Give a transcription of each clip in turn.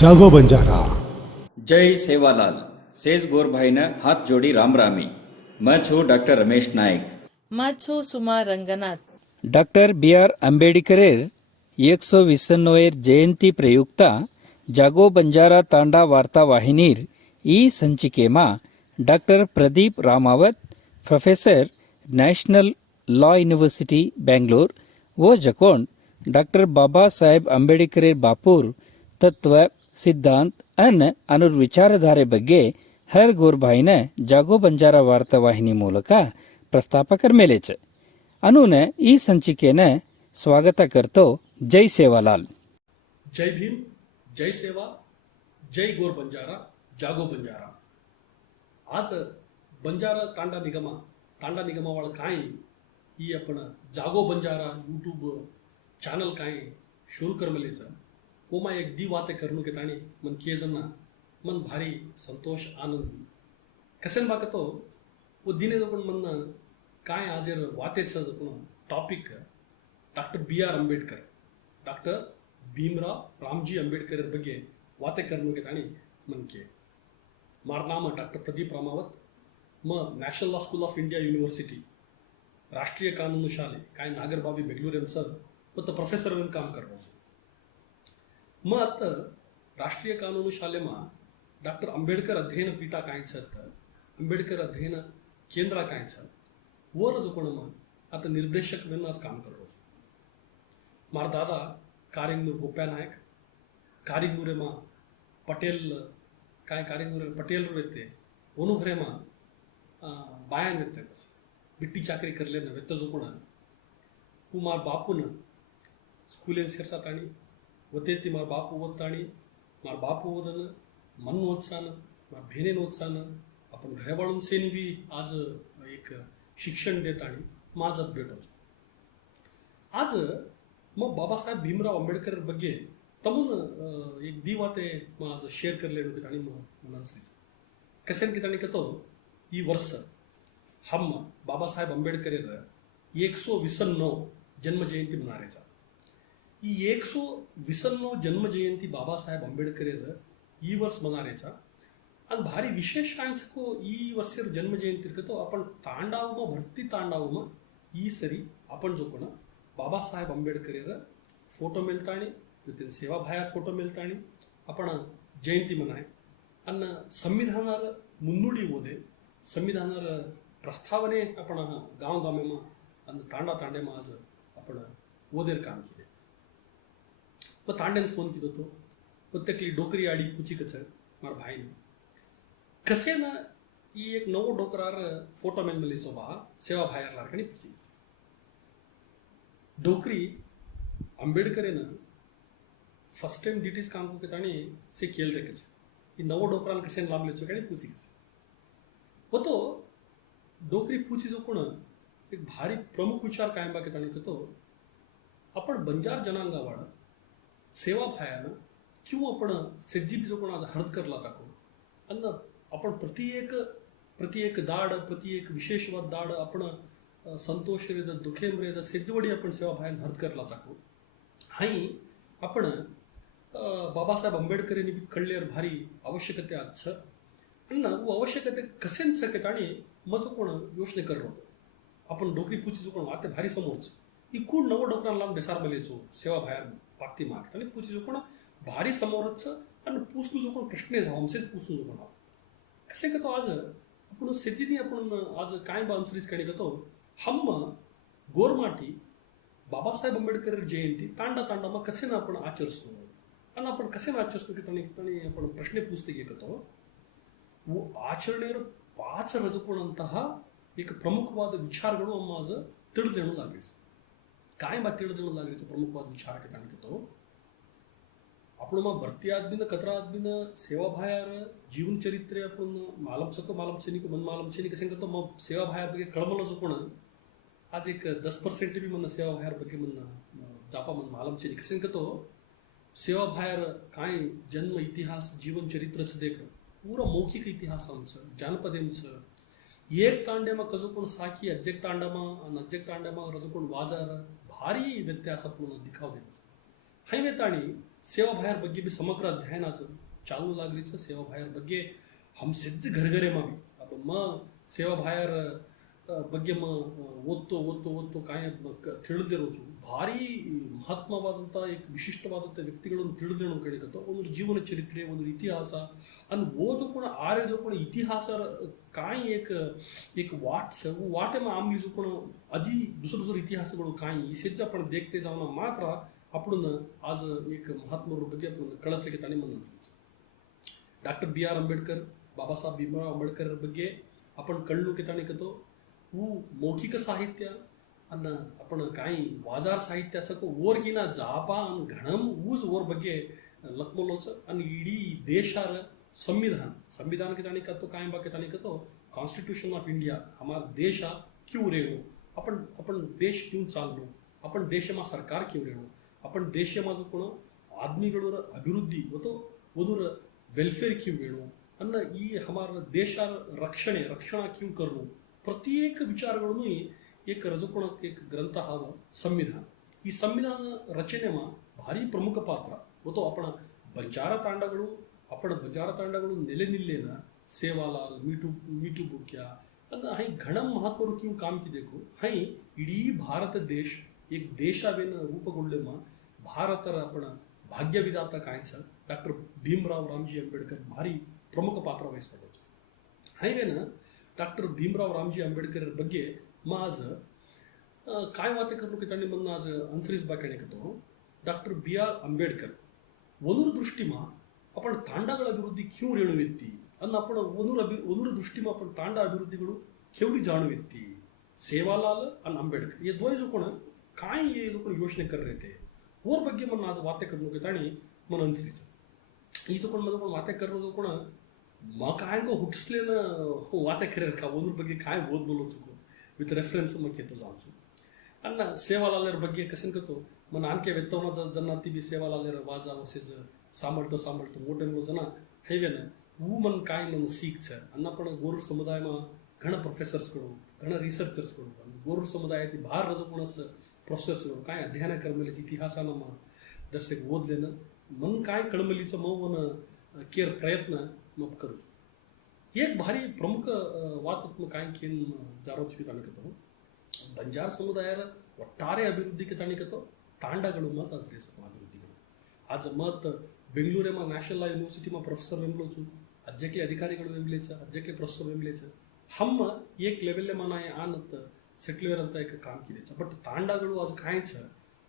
जागो बंजारा। जय सेवालाल सेज गोरभाई ने हाथ जोड़ी राम रामी। मैं छू डॉक्टर रमेश नायक। मैं छू सुमा रंगनाथ। Doctor B R. आंबेडकरेर 120వ जयंती प्रयुक्ता जागो बंजारा तांडा वार्ता वाहिनीर ई संचिकेमा doctor Pradeep Ramavat, professor national law university Bangalore वो जकोंड डॉक्टर बाबा साहेब आंबेडकरेर बापूर तत्व सिद्धांत अन अनुर विचारधारे ಬಗ್ಗೆ ಹರ್ ಗೋರ್ಭಾಯಿನ ಜಾಗೋ ಬಂಜಾರ ವಾರ್ತಾವಾಹಿನಿ ಮೂಲಕ ಪ್ರಸ್ತಾಪಕರ ಮೇಲೆಚ ಅನುನ ಈ ಸಂಚಿಕೆನ ಸ್ವಾಗತ करतो जय सेवालाल। जय भीम, जय सेवा, जय गोर बंजारा, जागो बंजारा। आज बंजारा तांडा निगमावाळ काय ही आपण जागो बंजारा यूट्यूब चॅनल काय शुरू करमलेचं ओमा एक दी वाते करणू घेत आणि मन केजना मन भारी संतोष आनंद कसेन बागतो वो दिने पण मन काय आजर वातेचं पण topic doctor B R. Ambedkar doctor Bhimrao Ramji Ambedkar ಬಗ್ಗೆ वाते करणू घेत आणि मन के मार नाम डॉक्टर प्रदीप रामावत म national law school of India university राष्ट्रीय कानून शाले काय नागरबावी बेंगळूर यांचं होतं प्रोफेसर म्हणून काम करतो मग आता राष्ट्रीय कानून शालेमा डॉक्टर आंबेडकर अध्ययन पीठा कायचं आंबेडकर अध्ययन केंद्र कायचं वर जो कोण मग आता निर्देशक म्हणून आज काम करतो मार दादा कारिंगनूर गोप्या नायक कारिंगनूरे मा पटेल काय कारिंगनूर पटेल येते ओनुघरे मा बायान येते कसं बिट्टी चाकरी करले ना व्यक्त जो कोण हू मार बापून स्कूलेन सेरसात आणि वते ती मार बापू ओदताणी मार बापू ओदन मन ओदसान मार भेनेन ओदसान आपण घरे बाळून सेनी बी आज एक शिक्षण देत आणि माझत भेटोच आज मग बाबासाहेब भीमराव आंबेडकर ಬಗ್ಗೆ तमून एक दी वाते आज शेअर करले नुकित आणि मन अनसरीच कसेन कित आणि कतो ಈ ವರ್ಷ हम बाबासाहेब आंबेडकर 129 जन्म जयंती मनारेचा ಈ 129 जन्म जयंती बाबासाहेब आंबेडकर ಈ ವರ್ಷ मनारेचा आणि भारी विशेष कायचं ಈ ವರ್ಷದ जन्म जयंती तो आपण तांडाव भरती तांडाव ಈ सरी आपण जो कोण बाबासाहेब आंबेडकर फोटो मिळताणी जೊತೆ सेवाभाया फोटो मिळताणी आपण जयंती मनाय अन्न संविधानार मुन्नुडी ओदे संविधानार प्रस्तावने आपण गावगामेमा अन्न तांडा तांडेमा आज आपण ओदेर काम केले मग तांड्याने फोन केलो तो प्रत्येकली डोकरी आडी पुची कच मार भाईने कसे ना ही एक नवो डोकरार फोटो मेन मलेचो बा सेवा भायर लारकणी पुचीच डोकरी आंबेडकरेनं फर्स्ट टाइम डिटीज काम करत आणि से केल ते कसे ही नवो डोकरान कसे लांबलेचो काही पुचीच होतो डोकरी पुची जो कोण एक भारी प्रमुख विचार कायम बाकी आणि करतो आपण बंजार जनांगावाड सेवा भायानं किंवा आपण सेज्जी जो कोण आज हरद करला जाको अन्न आपण प्रति एक दाड प्रति एक विशेषवाद दाड आपण संतोष रेद दुखेम रेद सेज्जवडी आपण सेवा भायान हरद करला जाको हाई आपण बाबासाहेब आंबेडकरांनी बी कळल्यार भारी आवश्यकते आज अन्न वो आवश्यकते कसेन सकेत आणि मजो कोण योचने करत होतो आपण डोकरी पुची जो कोण वाते भारी समोरच ही कोण नवो डोकरान लावून बेसार बलेचो सेवा भायर पाकती मागत आणि पुची जो कोण भारी समोरच आणि पूसनु जो कोण प्रश्न जाव आमचेच पूसनु जो कोण कसे कतो आज आपण सेजीनी आपण आज काय बांसरीच कणी कतो हम गोरमाटी बाबासाहेब आंबेडकर जयंती तांडा तांडामा कसे ना आपण आचरसतो आणि आपण कसे ना आचरसतो की तणी आपण प्रश्न पूछते गेकतो वो आचरणेर 5 ರಜಪುಣಂತಹ एक ಪ್ರಮುಖವಾದ ವಿಚಾರಗಳು ನಮ್ಮ आज ತಿಳಿದೇಣು लागलीस काय बा ತಿಳಿದೇಣು लागलीच प्रमुखवाद विचार के ताणिकतो आपण मग भरती आदमीनं कतरा आदमीनं सेवा भायार जीवन चरित्र आपण मालमचनिक मन मालमचनी कसे करतो मग सेवा भायार ಬಗ್ಗೆ कळमलो जो कोण आज एक 10% भी मन सेवा भायार ಬಗ್ಗೆ मन जापा मन मालमचनी कसे करतो सेवा भायार काय जन्म इतिहास जीवन चरित्रच देख पूरा मौखिक इतिहास आमचं जानपदेमचं एक तांड्यामा कजो कोण साकी अज्जेक तांड्यामा रजो कोण वाजार भारी व्यत्यास आपण दिखाव देतो हायवे ताणी ಸೇವಾ ಭಾಯರ ಬಗ್ಗೆ ಬಿ ಸಮಗ್ರ ಅಧ್ಯಯನ ಆಚ ಚಾಲು लागलीच सेवा भायर ಬಗ್ಗೆ हम सिद्ध घरघरे मावी अब म सेवा भायर ಬಗ್ಗೆ ಮ ಓದ್ತು ಕಾಯ ತಿಳಿದಿರೋದು ಭಾರಿ ಮಹತ್ವವಾದಂಥ ಏಕ ವಿಶಿಷ್ಟವಾದಂಥ ವ್ಯಕ್ತಿಗಳನ್ನು ತಿಳಿದೇನು ಕಡಿಕತ್ತೋ ಒಂದು ಜೀವನ ಚರಿತ್ರೆ ಒಂದು ಇತಿಹಾಸ ಅನ್ ಓದು ಕೂಡ आरे जो पण इतिहास काय एक वाटे मग आम्ही जो पण अजी दुसरं इतिहासಗಳು काय इसेच आपण देखते जाऊन मात्र आपण आज एक महात्मा ಬಗ್ಗೆ आपण कळायचं की त्याने म्हणून डॉक्टर BR आंबेडकर बाबासाहेब भीमराव आंबेडकर ಬಗ್ಗೆ आपण कळलो की त्याने कतो ऊ मौखिक साहित्य अन्न आपण काही वाजार साहित्याचं ओरगिना जापा आणि घणम ऊज ओर ಬಗ್ಗೆ लखमलोचं आणि इडी देशार संविधान के ताणी कतो काय बाकी ताणी कतो कॉन्स्टिट्यूशन ऑफ इंडिया हमारा देशा क्यों रेणू आपण देश क्यों चाललो आपण देशमा सरकार क्यों रेणू आपण देशमा जो कोण आदमीಗಳರ ಅಭಿವೃದ್ಧಿ ಮತ್ತು ಒಂದರ ವೆಲ್ಫೇರ್ ಕ್ಯೂ ವೇಣು ಅನ್ನ ಈ ಹಮಾರ ದೇಶ ರಕ್ಷಣಾ ಕ್ಯೂ ಕರ್ನು प्रत्येक विचारಗಳನ್ನು एक रजकोण एक ग्रंथ हवा संविधान ಈ ಸಂವಿಧಾನ ರಚನೆमा ಭಾರಿ ಪ್ರಮುಖ ಪಾತ್ರ होतो आपण बंजारा तांडाಗಳು नेले निल्लेन सेवालाल मीठू बुक्या अन्न हाई घणम महत्वरू क्यों काम की देखो हाई इडी भारत देश एक देशावेन रूपगొಳ್ಳೆमा भारतर आपण भाग्यविधाता कायच डॉक्टर भीमराव रामजी आंबेडकर भारी प्रमुख पात्र वहिಸ್ತಾರೆ हायवेन डॉक्टर भीमराव रामजी आंबेडकर ಬಗ್ಗೆ आज काय वाते करलो की त्यांनी म्हणून आज अन्सरीस बाकेणे करतो डॉक्टर BR आंबेडकर वनूर दृष्टीमा आपण तांडाಗಳ अभिवृद्धी क्यों रेणू व्यक्ती अन्न आपण वनूर दृष्टीमा आपण तांडा अभिवृद्धीಗಳು केवढी जाणू व्यक्ती सेवालाल आणि आंबेडकर ये दोय जो कोण काय ये लोक योजना कर रहे थे और ಬಗ್ಗೆ मन आज वाते करलो की ताणी मन अन्सरीस ಈ जो कोण मला वाते करलो जो कोण मग काय गो हुटसलेन वाटे करेर का ಒಂದ್ರ ಬಗ್ಗೆ काय ಓದ್ बोलೋचು विथ रेफरेंस मग येतो जाऊचು अन्न सेवालालर ಬಗ್ಗೆ कसन कतो मन आणके वेतवना जन्ना ती बी सेवालालर वाजा वसेज सांभाळतो मोठे जण हैवेन ऊ मन काय मन सीखछ अन्न पण गोरु समुदायमा घण प्रोफेसर्सಗಳು घण रिसर्चर्सಗಳು गोरु समुदायाची भार रजकोणस प्रोफेसर्सಗಳು काय अध्ययन करमलेच इतिहासानं मा दर्शक ओदलेन मन काय कळमलीचं मौवन केर प्रयत्न मग करू एक भारी प्रमुख वातात्मक काय केन जारोचकी ताणकतो ಬಂಜಾರ ಸಮುದಾಯರ ಒಟ್ಟಾರೆ ಅಭಿವೃದ್ಧಿಗೆ ತಾಣಿಕतो ತಾಂಡಗಳು ಮತ ಆಚರಿಸುವ ಅಭಿವೃದ್ಧಿಗಳು आज मत बेंगलुरेमा नॅशनल लॉ युनिव्हर्सिटीमा प्रोफेसर वेंबलोचू अध्यक्षले अधिकारीಗಳು वेंबलेचं अध्यक्षले प्रोफेसर वेंबलेचं हम एक लेवलले मनाय आणत सेटलर ಅಂತ एक काम केलेचं बट ತಾಂಡಗಳು आज कायच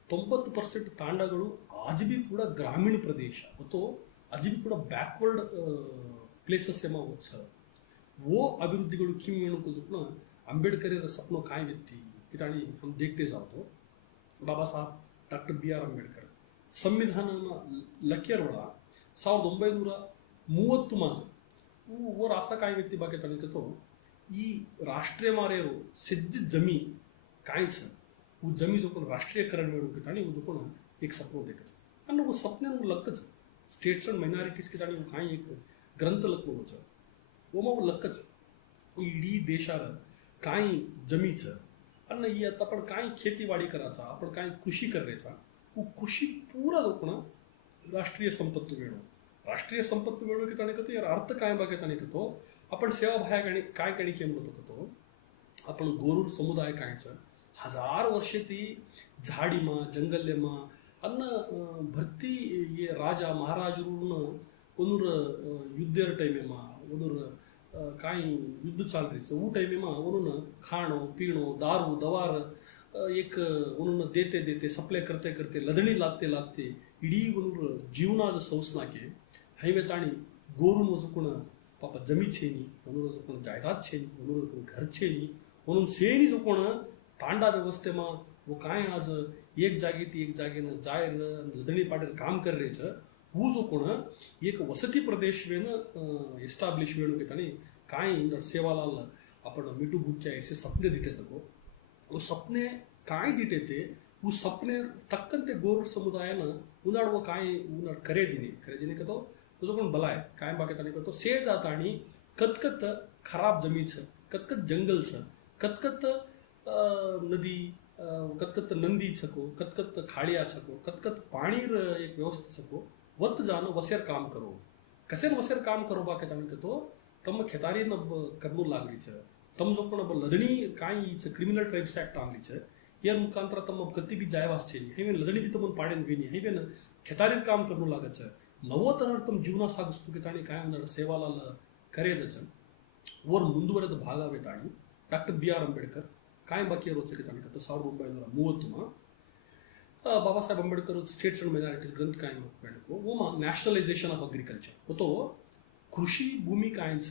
90% ತಾಂಡಗಳು आज भी ಕೂಡ ಗ್ರಾಮೀಣ ಪ್ರದೇಶ ಮತ್ತು आज भी ಕೂಡ ಬ್ಯಾಕ್वर्ड प्लेसेस एमा होत वो अभिवृद्धिಗಳು क्यों येणुको आंबेडकर सपनों काय व्यक्ति की ताणी हम देखते जातो बाबा साहब डॉक्टर BR आंबेडकर संविधान लकेरवळा 1930 माज वर असा काय व्यक्ती बाकी ताणी तो ಈ राष्ट्रीय मारेरो सिद्ध जमी कायच वो जमी जो कोण राष्ट्रीयकरण वेळू की ताणी वो जो कोण एक सपनो देखच आणि वो सपने वो लक्कच स्टेट्स एंड माइनॉरिटीज की ताणी काय एक ग्रंथ लखनौचं वो मग लक्कच इडी देशाला काय जमीचं अन्न ही आता आपण काय खेतीवाडी करायचा आपण काय कृषी करायचा वो कृषी पूरा लोकण राष्ट्रीय संपत्ती वेळो की ताणे कतो यार अर्थ काय बागे ताणे कतो आपण सेवा भाया गणी काय गणी केम कतो आपण गोरूर समुदाय कायचं 1000 वर्षे ती झाडीमा जंगलेमा अन्न भरती ये राजा महाराजरून ओनूर युद्धर टाइमेमा ओनूर काय युद्ध चाल रहीचं वो टाइमेमा ओनून खाणो पिणो दारू दवार एक ओनून देते सप्लाय करते लदणी लागते इडी ओनूर जीवनाज संस्नाके हैवे ताणी गोरून वजुकुण पापा जमी छेनी ओनूर वजुकुण जायदाद छेनी ओनूर वजुकुण घर छेनी ओनून सेनी जो कोण तांडा व्यवस्थेमा वो काय आज एक जागेनं जायर लदणी पाडेर काम कर रहीचं वो जो कोण एक वसती प्रदेश वेन एस्टाब्लिश वेणू घेतानी काय सेवालाल आपण मीठू बुक्या ऐसे सपने दिटे सको वो सपने काय दिटे ते वो सपने तक्कंते गोर समुदायानं उन्हाळ काय उन्हाळ खरेदीने कतो जो कोण बलाय काय बाकी ताणी कतो से जात आणि कतकत खराब जमीचं कतकत जंगलचं कतकत नदी कत्कत नंदी छको कत्कत खाड़िया छको कत्कत पाणीर एक व्यवस्था छको वत जान वसेर काम करो कसेर वसेर काम करो बा के ताणी तो तम खेतारी न करनू लागली छ तम जो पण लदणी काय छ क्रिमिनल ट्राइब्स एक्ट आमली छ यार मुखांतर तम कति भी जायवास छे नहीं हमें लदणी भी तम पाड़े भी नहीं हमें खेतारी काम करनू लागत छ नवो तरह तम जीवना सागिस्तू के ताणी काय अंदर सेवालाल करेद छ और ಮುಂದುವರೆದ ಭಾಗವೇ ತಾಣಿ ಡಾಕ್ಟರ್ ಬಿ ಆರ್ ಅಂಬೇಡ್ಕರ್ ಕಾಯಂ ಬಾಕಿ ರೋಚಕ ತಾಣಿ ಕತ್ತು 1930 Baba Saheb Ambedkar states end minorities ग्रंथ कायम बेडको वो ನ್ಯಾಷನಲೈಸೇಷನ್ ಆಫ್ ಅಗ್ರಿಕಲ್ಚರ್ होतो ಕೃಷಿ ಭೂಮಿ ಕಾಯಂಚ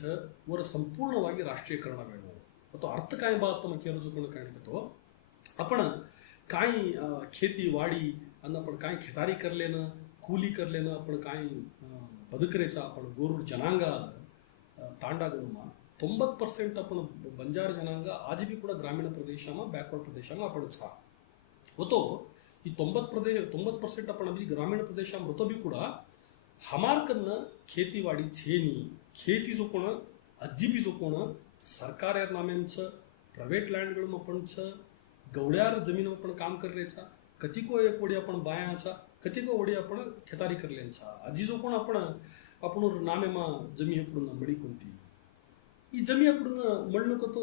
वर संपूर्णವಾಗಿ राष्ट्रीयकरण वेणो होतो अर्थ काय बा तम केरो जो कोण कायतो आपण काय खेती वाडी अन्न आपण काय खेतारी करलेन कूली करलेन आपण काय बदकरेचा आपण गोरु जनांग आज तांडा गरुमा 90% आपण बंजार जनांग आज भी ಕೂಡ ಗ್ರಾಮೀಣ ಪ್ರದೇಶમાં ಬ್ಯಾಕ್ವರ್ಡ್ ಪ್ರದೇಶમાં आपण छा होतो ಈ 90% आपण अभी ग्रामीण प्रदेशात होतो बी कुडा हमारकडनं खेतीवाडी छेनी खेती जो कोण अज्जी बी जो कोण सरकार या नाम्यांचं प्रायव्हेट लँडकडून आपणच गवड्यार जमीन आपण काम करण्याचा कतिको एक वडी आपण बायाचा कतिको वडी आपण खेतारी करल्यांचा अजी जो कोण आपण नामेमा जमी आपण बडी कोणती ಈ ಜಮಿ आपण म्हणणं तो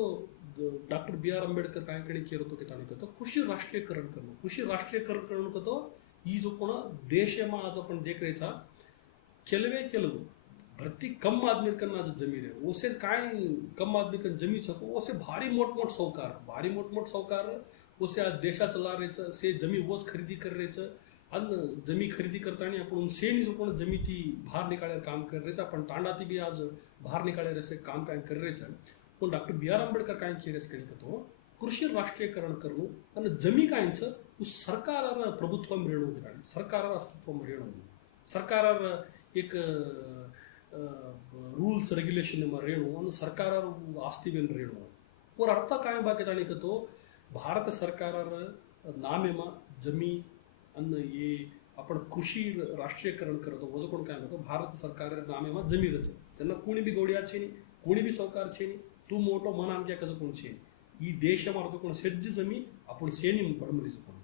डॉक्टर बी आर अंबेडकर काय कडे केलं होतं की ताणी करतो कृषी राष्ट्रीयकरण करणं कृषी राष्ट्रीयकरण करणं करतो ही जो कोण देशमा आज आपण देख रेचा केलवे केलं भरती कम आदमी करना आज जमीन आहे ओसे काय कम आदमी कन जमी छको ओसे भारी मोठ सावकार ओसे आज देशा चला रेच से जमी वोच खरेदी कर रेच अन्न जमी खरेदी करताना आपण सेम जो कोण जमी ती बाहेर निकाळ्यावर काम कर रेच आपण तांडाती बी आज बाहेर निकाळ्यावर असे काम काय कर रेच पण डॉक्टर बी आर आंबेडकर काय केरेस कणी तो कृषी राष्ट्रीयकरण करणं आणि जमी कायचं सरकारार प्रभुत्व मिळवून घेताना सरकारार अस्तित्व मिळवून सरकारार एक रूल्स रेग्युलेशन रेणू आणि सरकारार आस्तिवेन रेणू और अर्थ काय बाकी तो भारत सरकारार नामेमा जमी अन्न ये आपण कृषी राष्ट्रीयकरण करतो वजो कोण काय म्हणतो भारत सरकार नामेमा जमी रच त्यांना कोणी बी गौडिया छेनी कोणी बी सावकार छेनी तू मोठो मन आमच्या कसं कोण छेनी ಈ ದೇಶ ಮಾರ್ದು कोण ಸೆಜ್ಜ ಜಮಿ आपण ಸೇನಿ ಬಡಮರಿಸು कोण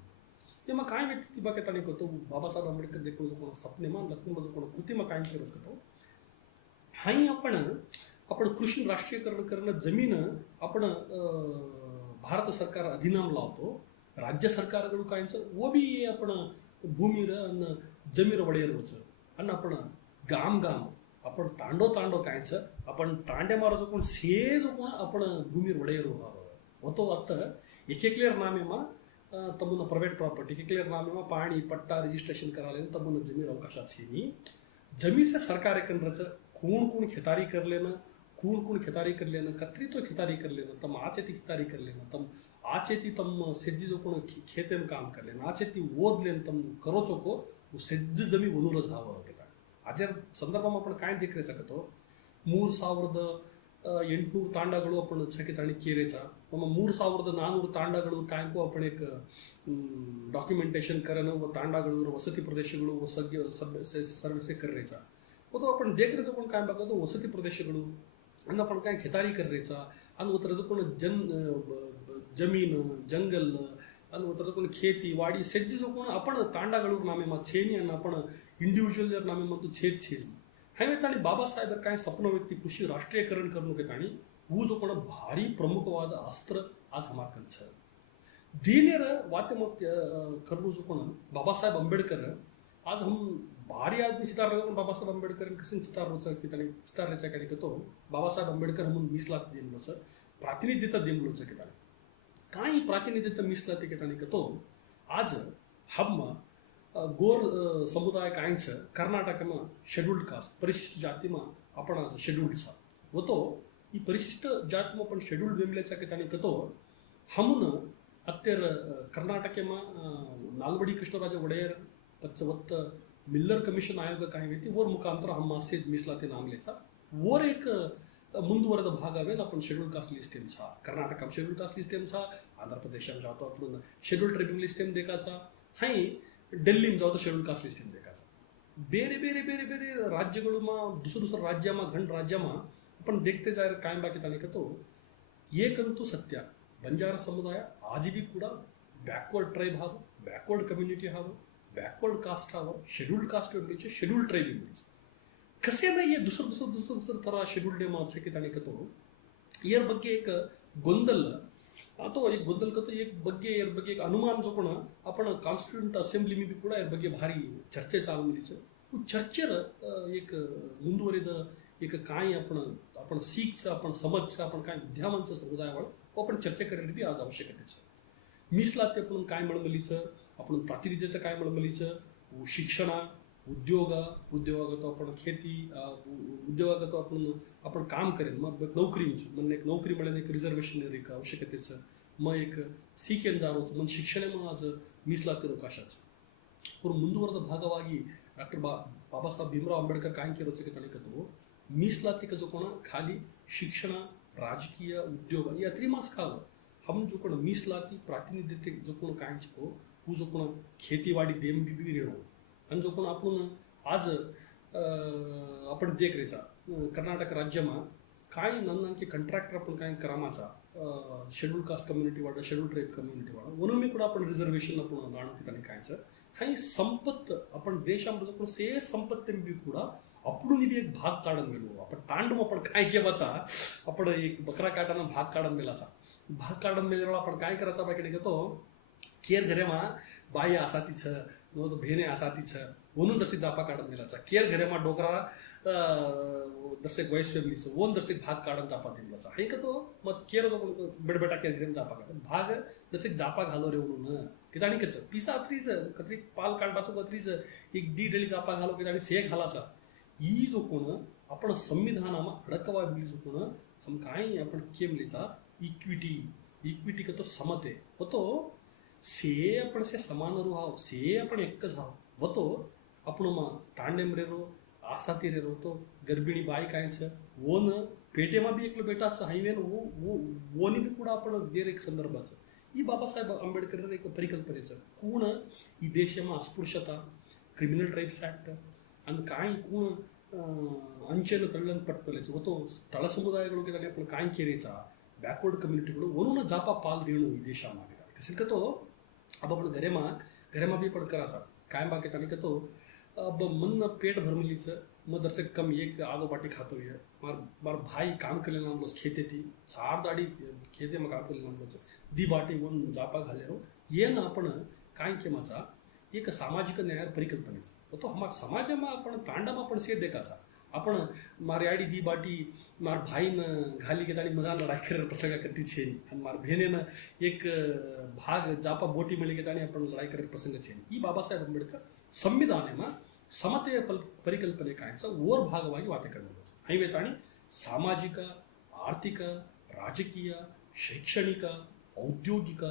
एमा काय व्यक्ती बाकी ताणी करतो बाबासाहेब आंबेडकर देखील कोण सपने मा लखनऊ कोण कृतीमा काय केलंस करतो हाई आपण कृषी राष्ट्रीयकरण करणं जमीन आपण भारत सरकार अधिनाम लावतो राज्य सरकारकडून कायचं वो बी आपण भूमीर अन्न जमीर वडेरवच आणि आपण गाम आपण तांडो कायचं आपण तांडे मारो जो कोण से जो कोण आपण भूमीर वडेर होतो आता एक नामेमा तमुन प्रायव्हेट प्रॉपर्टी एक नामेमा पाणी पट्टा रजिस्ट्रेशन करायला तमुन जमीर अवकाशात छेनी जमी से सरकार एकंदरच कोण खेतारी करलेन कोण खेतारी करलेन कत्री तो खेतारी करलेन तम आचेती खेतारी करलेन तम आचेती तम सेज्जी जो कोण खेतेन काम करलेन आचेती ओदलेन तम करो चोको सेज्ज जमी वनूरच हावं घेता आजर संदर्भात आपण काय देखरे सकतो 3,800 ತಾಂಡಗಳು आपण ಸಕಿತಾಣಿ ಕೇರೇचा मग 3,400 ತಾಂಡಗಳು ಕಾಯಂಕೋ आपण एक डॉक्युमेंटेशन करणं व तांडाಗಳು वसती प्रदेशಗಳು सर्विस कररेचा तो आपण देख रहे तो पण काय बघतो वसती प्रदेशಗಳು आणि आपण काय खेतारी कररेचा आणि उतर जो कोण जमीन जंगल आणि उतर कोण खेती वाडी सेज्ज जो कोण आपण तांडाಗಳು नामे मा छेनी आणि आपण इंडिव्हिज्युअल नामे म्हणतो छेज हायवे ताणी बाबासाहेब काय सपन व्यक्ती कृषी राष्ट्रीयकरण करणं के ताणी वो जो कोण भारी प्रमुखवाद अस्त्र आज हमार कंछ दीनेर वाते मत करणं जो कोण बाबासाहेब अंबेडकर आज हम भारी आदमी चितार बाबासाहेब अंबेडकर कसे चितार रोच की ताणी चितार रेचा काय तो बाबासाहेब अंबेडकर म्हणून मीसलात देनलोच प्रातिनिधित्व देनलोच की ताणी काही प्रातिनिधित्व मीसलात के ताणी तो आज हम गोर समुदाय कायचं कर्नाटकमा शेड्यूल्ड कास्ट परिशिष्ट जातीमा आपण आज शेड्यूल्ड सा होतो ही परिशिष्ट जातीमा आपण शेड्यूल्ड वेमलेचा के ताणी कतो हमून अत्तर कर्नाटकेमा नालवडी कृष्णराज वडेयर पच्चवत्त मिल्लर कमिशन आयोग काय व्यक्ती वर मुखांतर हम मासे मीसलाते नामलेचा वर एक ಮುಂದುವರೆದ ಭಾಗವೇನು आपण शेड्यूल कास्ट लिस्टेम छा कर्नाटक शेड्यूल कास्ट लिस्टेम छा आंध्र प्रदेश जातो आपण शेड्यूल ट्राइबल लिस्टेम देखाचा हाई ಡೆಲ್ಲಿಮ್ जाऊ शेड्यूल कास्ट लिस्टेम देखाचा ಬೇರೆ ಬೇರೆ ಬೇರೆ ಬೇರೆ ರಾಜ್ಯಗಳುमा दुसरं राज्यामा घंट राज्यामा आपण देखते जाय कायम बाकी ताणी तो एकंतु सत्य बंजारा समुदाय आज भी ಕೂಡ बॅकवर्ड ट्राईब हवं, बॅकवर्ड कम्युनिटी हवं, बॅकवर्ड कास्ट हवं, शेड्यूल्ड कास्ट ಇರಲಿಕ್ಕೆ शेड्यूल्ड ट्राईब ಇರಲಿಕ್ಕೆ ಕಸೆ ये दुसरं ಥರ शेड्यूल्ड डे माणसं की ताणिकतो यार ಬಗ್ಗೆ एक ಗೊಂದಲ ಅಥವಾ एक ಗೊಂದಲ ಕतो एक ಬಗ್ಗೆ यार ಬಗ್ಗೆ एक अनुमान जो कोण आपण कॉन्स्टिट्यूंट असेंब्ली मी ಕೂಡ यार ಬಗ್ಗೆ भारी चर्चे चालू मिलीचं चर्चेर एक ಮುಂದುವರಿದ एक काय आपण सीखचं आपण समजचं आपण काय विद्यमानचं समुदायावर आपण चर्चा करायला बी आज आवश्यकतेचं मीसलाते आपण काय म्हणमलीचं आपण प्रातिनिध्याचं काय म्हणमलीचं शिक्षणा उद्योगागत आपण खेती उद्योगागत आपण काम करेन मग नोकरी म्हणून एक नोकरी मिळेल एक रिझर्वेशन एक आवश्यकतेचं मग एक सीकेन जारोचं मग शिक्षण मग आज मीसलाते अवकाशाचं पूर्ण ಮುಂದುವರೆದ ಭಾಗವಾಗಿ ಡಾಕ್ಟರ್ ಬಾಬಾಸಾಹೇಬ್ ಭೀಮರಾವ್ ಅಂಬೇಡ್ಕರ್ काय केलं की ताणिकतो मीसलाती जो कोण खाली शिक्षण राजकीय उद्योग या त्रिमास खावं हम जो कोण मीसलाती प्रातिनिध्य जो कोण काय वो जो कोण खेतीवाडी देम बी रेणो आणि जो कोण आपण आज आपण देख रेचा कर्नाटक राज्यमा काय नन्नांकी कंट्रॅक्टर आपण काय करामाचा शेड्यूल कास्ट कम्युनिटी वाडा शेड्यूल ट्राईब कम्युनिटी वाडा म्हणून मी कुठं आपण रिझर्वेशन आपण जाणू ठिकाणी कायचं हा संपत्त आपण देशामध्ये आपण से संपत्ती बी कुडा आपण बी एक भाग काढून गेलो आपण तांडूम आपण काय केवाचा आपण एक बकरा काढताना भाग काढून गेलाचा भाग काढून गेल्यावर आपण काय करायचा बाकी घेतो केर घरेमा बाई असा तिचं नव्हतं भेने असा तिचं म्हणून दर्शिक जापा काढून गेलाचा केर घरेमा डोकरा दर्शक वयस फॅमिलीचं ओन दर्शक भाग काढून जापा दिलाचा हे का तो मग केर बेडबेटा केर घरेम जापा काढ भाग दर्शक जापा घालो रे म्हणून किती आणि कच पिसा अत्रीच कत्री पाल काढाचं कत्रीच एक दी डळी जापा घालो किती आणि से घालाचा ही जो कोण आपण संविधानामा अडकवा मिली जो कोण हम काय आपण केमलीचा इक्विटी का तो समते होतो से आपण से समान हाव से आपण एकच हाव होतो आपण मग तांडेम रेरो आसाती रेरो तो गर्भिणी बाई कायचं ओन पेटेमा बी एकलं बेटाचं हायवेन ओनी बी कुठं आपण देर एक संदर्भाचं ही बाबासाहेब आंबेडकर एक परिकल्पनेचं कोण ही देशमा अस्पृश्यता क्रिमिनल ट्राईब्स ॲक्ट आणि काय कोण अंचेनं तळण पटपलेचं होतो तळ समुदायाकडून की आपण काय केरेचा बॅकवर्ड कम्युनिटीकडून वरून जापा पाल देणं ही देशामागे कसेल का तो अब आपण घरेमा बी पण करायचा काय बाकी आणि का तो अब मन पेट भरमलीचं मग दर्शक कम एक आजोबाटी खातो ये मार भाई काम केलेलं आमलोच खेते ती झाड दाडी खेते मग काम केलेलं आमलोच दी बाटी वन जापा घालेरो ये ना आपण काय केमाचा एक सामाजिक न्याय परिकल्पनेचं तो हमार समाजामा आपण तांडामा पण से देखाचा आपण मार आडी दी बाटी मार भाईनं घाली घेत आणि मजा लढाई करत प्रसंग कधी छेनी आणि मार भेनेनं एक भाग जापा बोटी मिळी घेत आणि आपण लढाई करत प्रसंग छेनी ही बाबासाहेब आंबेडकर संविधानेमा समते परिकल्पने कायचा ओर भागವಾಗಿ वाते करणार हायवेत आणि सामाजिक आर्थिक राजकीय शैक्षणिक औद्योगिक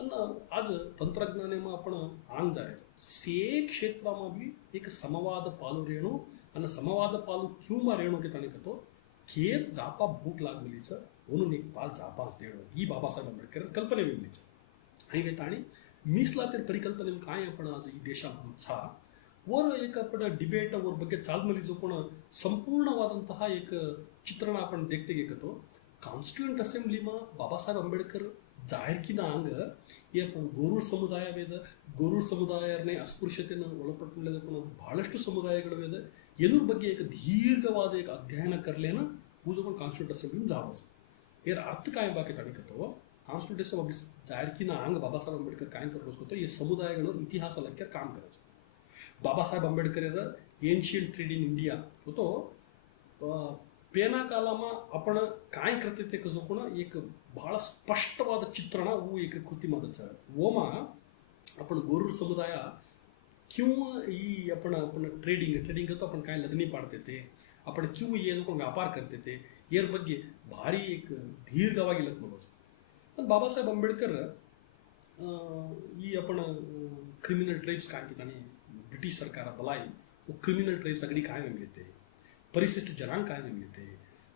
आज तंत्रज्ञानेमा आपण आंग जायचं से क्षेत्रामा बी एक समवाद पालू रेणू आणि समवाद पालू क्यूमा रेणू की ताणी कतो केर जापा भूक लागलेलीचं म्हणून एक पाल जापास देणं ही बाबासाहेब आंबेडकर कल्पने वेगळीचं हायवेत आणि मीसलाते परिकल्पने काय आपण आज ಈ ದೇಶ छा वर एक आपण डिबेट वर ಬಗ್ಗೆ चालमली जो कोण संपूर्णवाದಂತಹ एक चित्रण आपण देखते गेकतो कॉन्स्टिट्यूंट असेंब्लीमा बाबासाहेब आंबेडकर जाहीर की अंग हे आपण गोरूर ಸಮುದಾಯವೇದ गोरूर ಸಮುದಾಯರನೇ अस्पृश्यतेನ ಒಳಪಟ್ಟುಕೊಳ್ಳದ कोण ಬಹಳಷ್ಟು ಸಮುದಾಯಗಳಿವೆ ಏನೂರ ಬಗ್ಗೆ एक दीर्घवाद एक अध्ययन करलेना वो जो पण कॉन्स्टिट्यूंट असेंब्ली जावचं यार अर्थ काय बाकी ताणिकतो कॉन्स्टिट्यूशन असेंब्ली जाहीर की अंग बाबासाहेब आंबेडकर काय करत होतो हे ಸಮುದಾಯಗಳ इतिहास लक्ष्य काम करायचं Babasaheb Ambedkar ancient trade in India होतो पेना कालामा आपण काय करते ते कसं कोण एक बहळ स्पष्टवाद चित्रण वो एक कृतीमध्येच ओमा आपण गोरूर समुदाय किंवा ही आपण ट्रेडिंग करतो आपण काय लग्नी पाडते ते आपण किंवा ये कोण व्यापार करते ते यार ಬಗ್ಗೆ भारी एक दीर्घವಾಗಿ लग्न पण बाबासाहेब आंबेडकर ही आपण क्रिमिनल ट्राईब्स काय आणि ब्रिटिश सरकार बलाई वो क्रिमिनल ट्राईब्स अगडी काय मिळते परिशिष्ट जनांग काय मिळते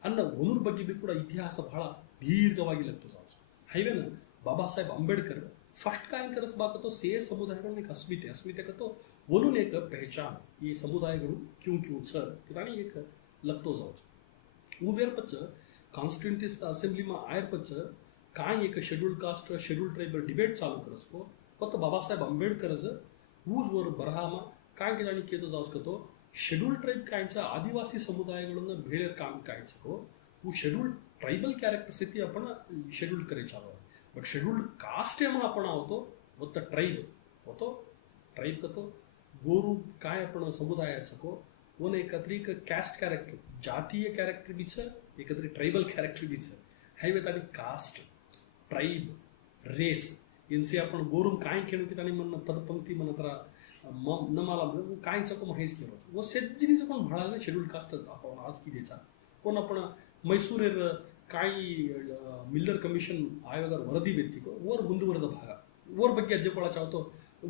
अन्न ओनूर ಬಗ್ಗೆ भी ಕೂಡ ಇತಿಹಾಸ ಬಹಳ ದೀರ್ಘವಾಗಿ लगतो जावं हायवेन बाबासाहेब आंबेडकर फर्स्ट काय करसबाकतो से समुदायाकडून एक अस्मिते करतो म्हणून एक पहचान ही समुदायाकडून क्यों छ किंवा एक लगतो जावं उवेर पच कॉन्स्टिट्यूंट असेंब्लीमा आयर पच काय एक schedule caste schedule tribe debate चालू करचको फक्त बाबासाहेब आंबेडकरचं ಊಜ್ವರ ಬರಹಾಮ ಕಾಂಕಿದಾಣಿ ಕೇತು ಜಾಸ್ಕತೋ ಶೆಡ್ಯೂಲ್ ಟ್ರೈಬ್ ಕಾಯ್चा आदिवासी समुदायाकडून भेळेर काम कायचको वो शेड्यूल ट्राइबल कैरेक्टर स्थिति आपण शेड्यूल करायचा हवं बट शेड्यूल कास्ट एमा आपण होतो वत्त ट्राइब होतो ट्राइब कतो गोरू काय आपण समुदायाचं को वन एकत्रिक कास्ट कैरेक्टर जातीय कैरेक्टर बीच एकत्रिक ट्राइबल कैरेक्टर बीच हैवेत आणि कास्ट ट्राइब रेस इनसे आपण गोरून काय केलं की त्याने मन पदपंक्ती मन तर न मला कायचं को माहीत केलं वो सेज्जिनीचं पण भाळाला शेड्यूल कास्ट आपण आज की द्यायचा पण आपण ಮೈಸೂರೇರ್ ಕಾಯಿ ಮಿಲ್ಲರ್ ಕಮಿಷನ್ ಆಯೋಗದ ವರದಿ ವ್ಯಕ್ತಿಗೂ ಓರ್ ಮುಂದುವರೆದ ಭಾಗ ಓರ್ ಬಗ್ಗೆ ಅಜ್ಜೆಕೊಳ ಚಾವತ್ತು